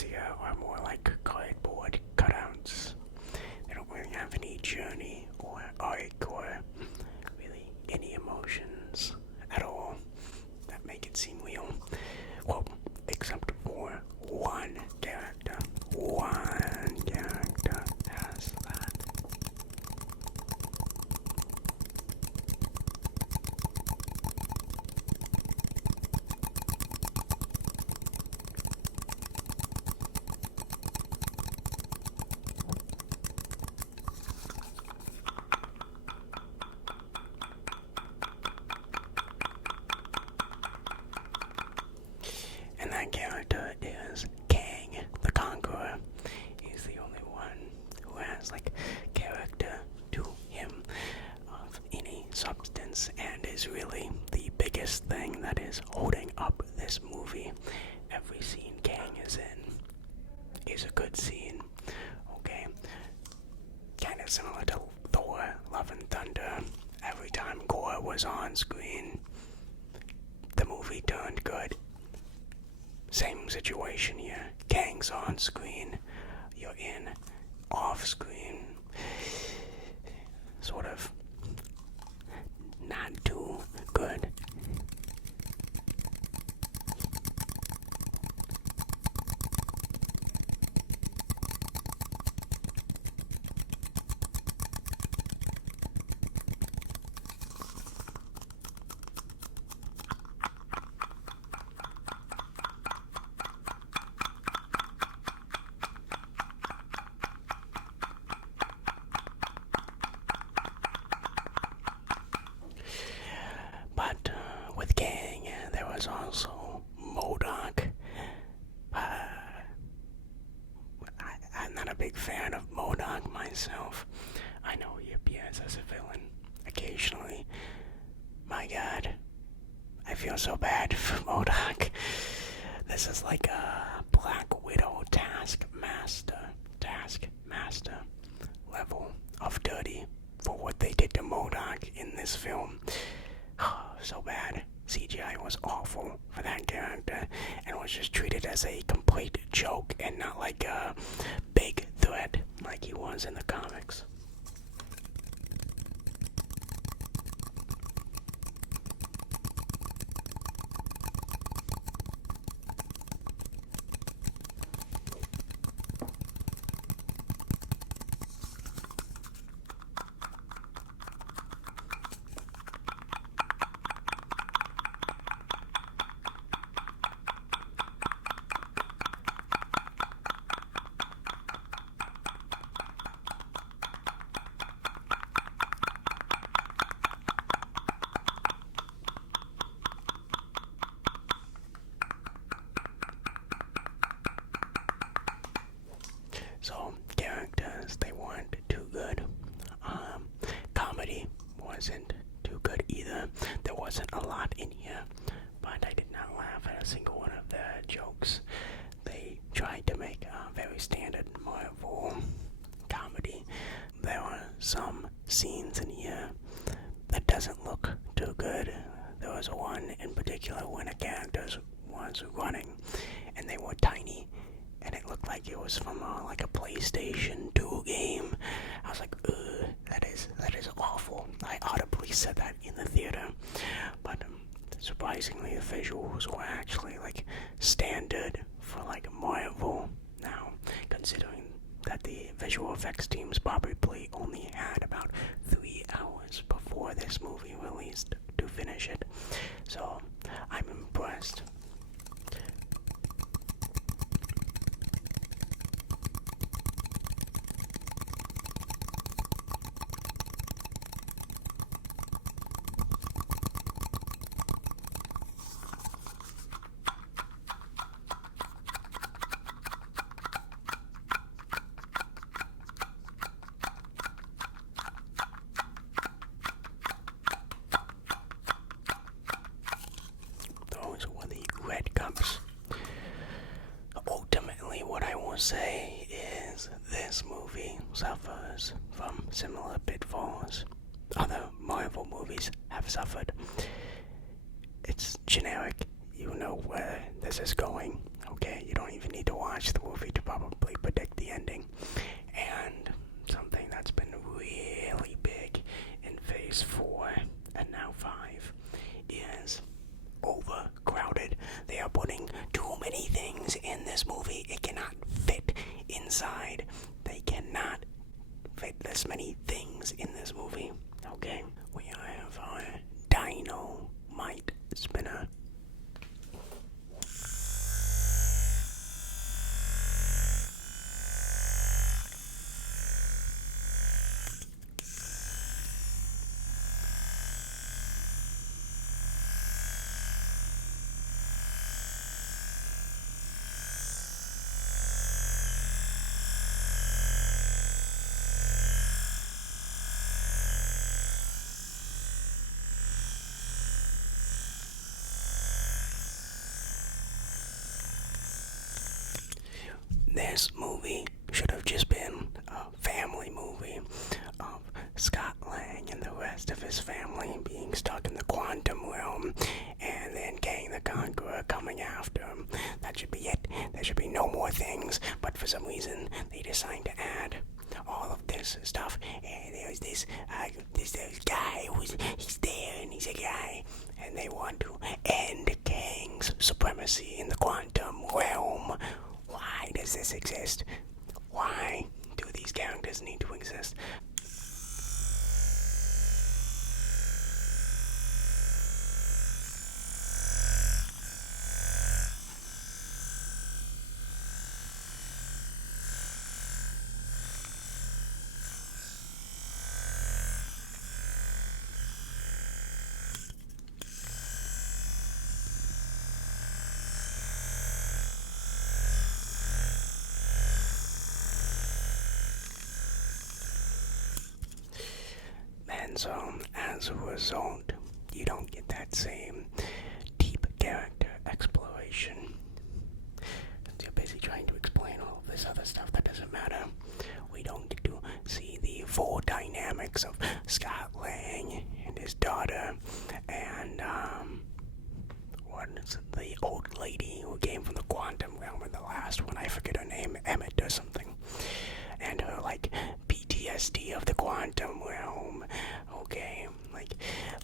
easier are more like cardboard cutouts. They don't really have any journey or arc or really any emotions at all that make it seem real. Well, except for one character. One character has that. And that character is Kang, the Conqueror. He's the only one who has, like, character to him of any substance, and is really the biggest thing that is holding up this movie. Every scene Kang is in is a good scene, okay? Kind of similar to Thor, Love and Thunder. Every time Gore was on screen, the movie turned good. Same situation here. Kang's on screen, you're in. Off screen, sort of not too good. But with Kang, there was also MODOK. I'm not a big fan of MODOK myself. I know he appears as a villain occasionally. My god, I feel so bad for MODOK. This is like a Black Widow Taskmaster level of dirty for what they did to MODOK in this film. So bad. CGI was awful for that character and was just treated as a complete joke and not like a big threat like he was in the comics. So, characters, they weren't too good. Comedy wasn't too good either. There wasn't a lot in here, but I did not laugh at a single one of the jokes. They tried to make a very standard Marvel comedy. There are some scenes in here that doesn't look too good. There was one in particular when a character was running, and they were tiny, and it looked like it was from like a PlayStation 2 game. I was like, ugh, that is awful. I audibly said that in the theater, but surprisingly, the visuals were actually like standard for like Marvel now, considering that the visual effects teams probably only had about 3 hours before this movie released to finish it. So I'm impressed. Those were the red cups. Ultimately, what I will say is this movie suffers from similar pitfalls other Marvel movies have suffered. It's generic. You know where this is going, okay? Okay, you don't even need to watch the movie to probably predict the ending. And something that's been really big in Phase 4 and now 5 is overcrowded. They are putting too many things in this movie. It cannot fit inside. They cannot fit this many things in this movie. Okay, we have our dynamite spinner. This movie should have just been a family movie of Scott Lang and the rest of his family being stuck in the quantum realm, and then Kang the Conqueror coming after him. That should be it. There should be no more things, but for some reason they decided to add all of this stuff. And there's this guy he's there, and he's a guy, and they want to end Kang's supremacy in the quantum realm. Why does this exist? Why do these characters need to exist? And so, as a result, you don't get that same deep character exploration. You're busy trying to explain all of this other stuff that doesn't matter. We don't get to see the full dynamics of Scott Lang and his daughter, and what is it, the old lady who came from the quantum realm in the last one. I forget her name, Emmett or something. And her, like, PTSD of the quantum realm. Okay, like,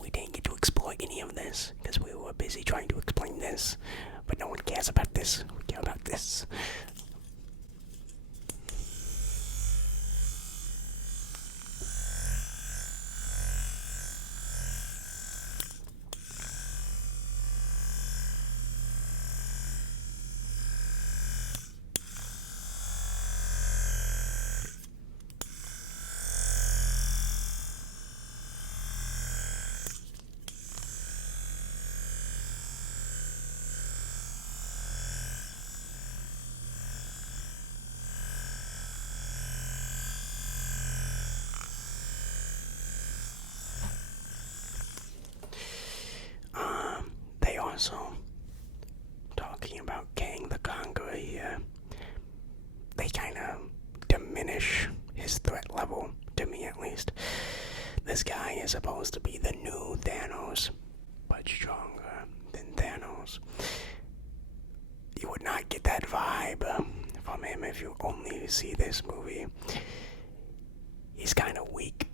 we didn't get to explore any of this because we were busy trying to explain this. But no one cares about this. We care about this. Also, talking about Kang the Conqueror here, they kind of diminish his threat level, to me at least. This guy is supposed to be the new Thanos, but stronger than Thanos. You would not get that vibe from him if you only see this movie. He's kind of weak.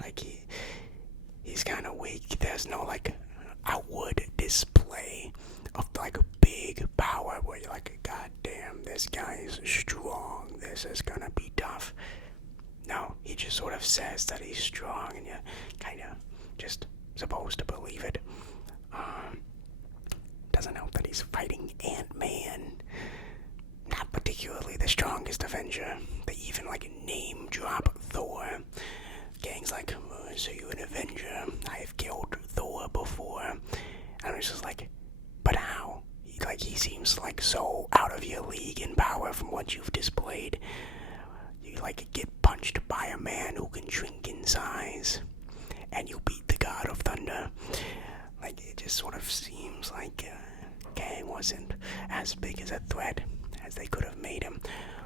Like, he's kind of weak. There's no, like, outward display of like a big power where you're like, God damn, this guy is strong, this is gonna be tough. No, he just sort of says that he's strong, and you're kind of just supposed to believe it. Doesn't help that he's fighting Ant-Man, not particularly the strongest Avenger. They even like name drop Thor. Kang's like, so you're an Avenger? I have killed Thor before. And I was just like, but how? He seems like so out of your league in power from what you've displayed. You like get punched by a man who can shrink in size, and you beat the God of Thunder. Like, it just sort of seems like Kang wasn't as big as a threat as they could have made him.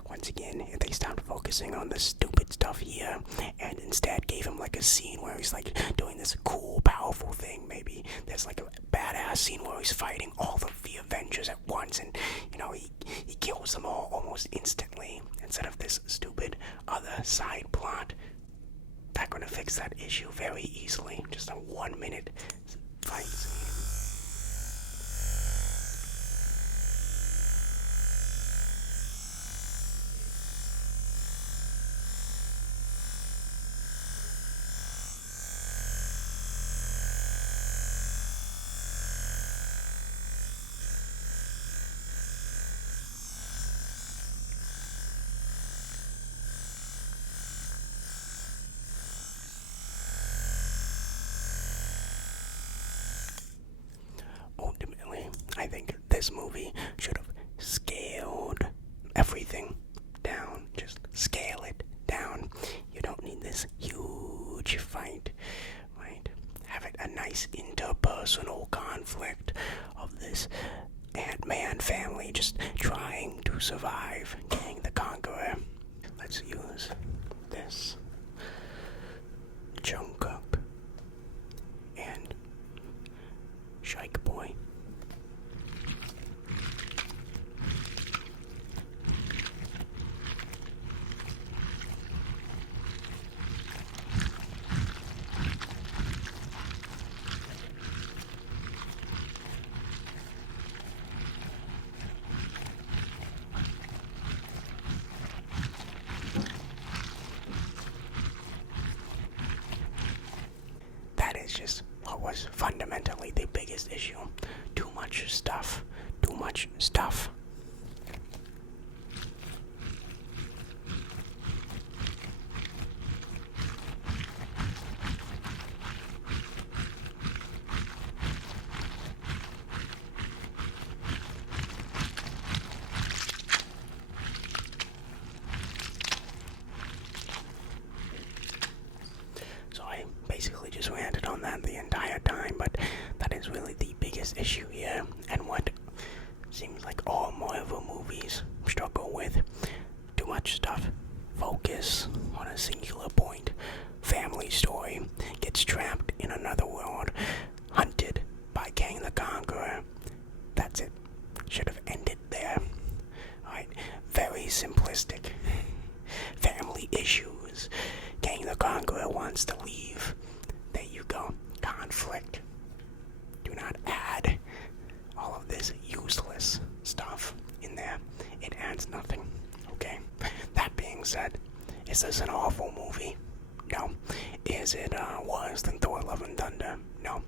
Once again, if they stopped focusing on the stupid stuff here and instead gave him like a scene where he's like doing this cool, powerful thing, maybe there's like a badass scene where he's fighting all of the Avengers at once, and you know, he kills them all almost instantly instead of this stupid other side plot. That's gonna fix that issue very easily. Just a 1 minute fight scene. Ultimately, I think this movie should have scaled everything down. Just scale it down. You don't need this huge fight, right? Have it a nice interpersonal conflict of this Ant-Man family just trying to survive Kang the Conqueror. Let's use this Jungkook and Shike Boy. That is just what was fundamentally the biggest issue. Too much stuff. Too much stuff. So I basically just ranted on that the entire time, but that is really the biggest issue here, and what seems like all Marvel movies struggle with. Too much stuff. Focus on a singular point. Family story. Gets trapped in another world. Hunted by Kang the Conqueror. That's it. Should have ended there. Alright, very simplistic. Family issues. Kang the Conqueror wants to leave. There you go. Conflict. Do not add all of this useless stuff in there. It adds nothing. Okay? That being said, is this an awful movie? No. Is it worse than Thor Love and Thunder? No.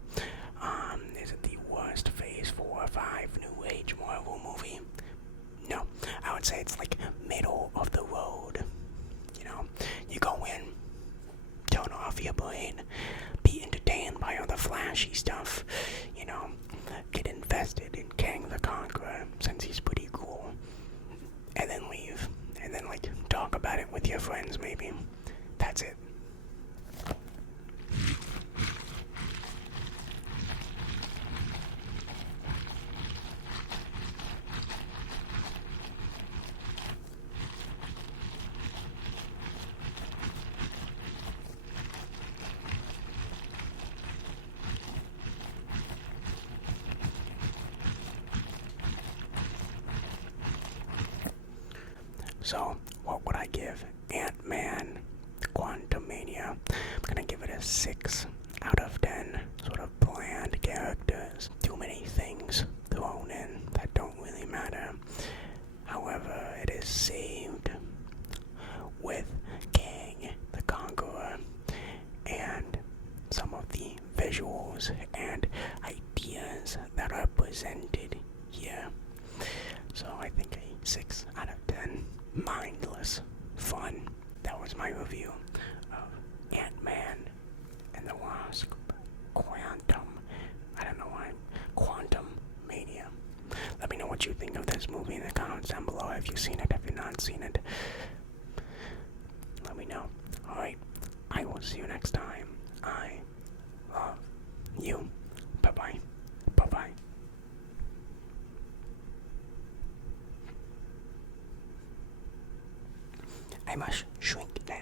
Is it the worst Phase 4 or 5 New Age Marvel movie? No. I would say it's like middle of the road. You know, you go in, turn off your brain, be entertained by all the flashy stuff, you know, get invested in Kang the Conqueror since he's pretty cool, and then leave, and then like talk about it with your friends maybe. That's it. So, what would I give Ant-Man Quantumania? I'm gonna give it a 6 out of 10. Sort of bland characters. Too many things thrown in that don't really matter. However, it is saved with Kang the Conqueror and some of the visuals and ideas that are presented here. So I think a 6 out of 10. Mindless fun. That was my review of Ant-Man and the Wasp. I don't know why. Quantumania. Let me know what you think of this movie in the comments down below. Have you seen it? Have you not seen it? Let me know. Alright. I will see you next time. I love you. Bye-bye. Bye-bye. I must shrink down.